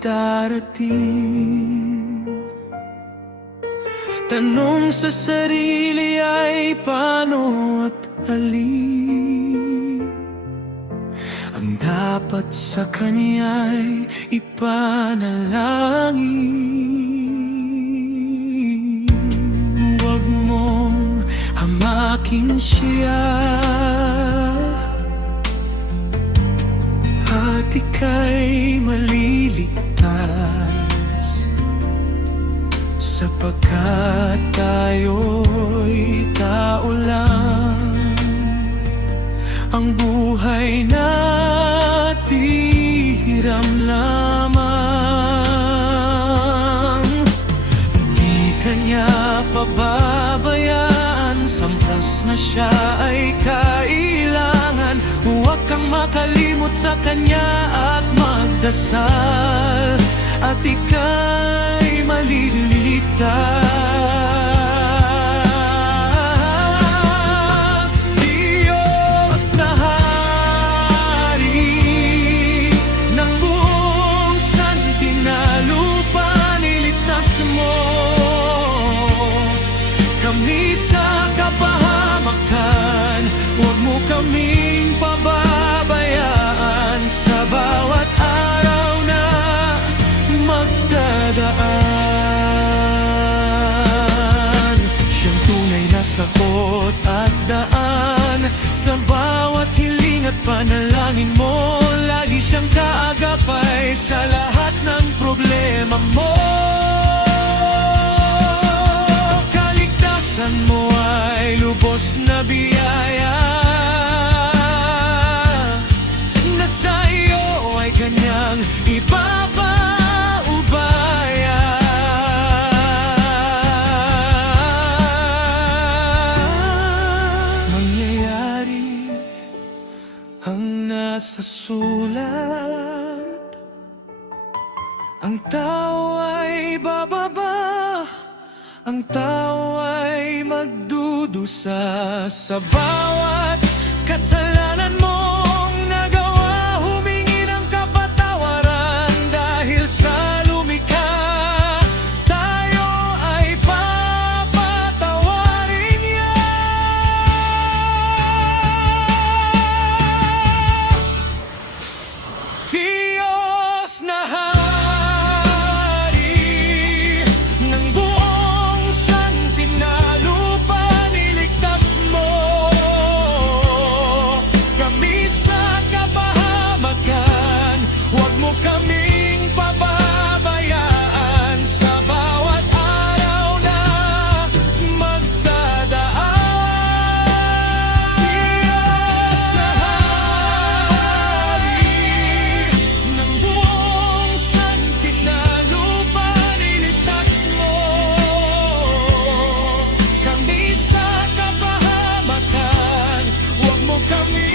darating. Tanong sa sarili ay paano at alin ang dapat sa Kanya'y ipanalangin. Huwag mong hamakin siya at ika'y maliligtas, sapagkat tayo'y tao lang. Ang buhay natin hiram lamang. Di Kanya pababayaan, sampras na siya ay kailangan. Huwag kang makalimot sa Kanya at magdasal, at ika'y maliligtas. Diyos na Hari ng buong santi na lupa, niligtas mo kami sa kapahamakan. Huwag mo kaming pababayaan sa bawat araw na magdadaan. Siyang tunay na sagot at daan sa bawat hiling at panalangin mo. Lagi siyang kaagapay sa lahat ng problema mo. Kaligtasan mo ay lubos na biyaya, na sa iyo ay Kanyang ipapaubaya. Mangyayari ang nasa sulat, ang tao ay bababa, ang tao ay magdudusa. Sa bawat kasalanan mong nagawa, humingi ng kapatawaran. Dahil sa lumikha, tayo ay papatawarin niya. Diyos na Hari ng buong santi na lupa, niligtas mo kami sa kapahamakan. Huwag mo kaming pababayaan sa bawat araw na magdadaan. Diyos na Hari ng buong santi na lupa, niligtas mo kami sa kapahamakan. Huwag mo kami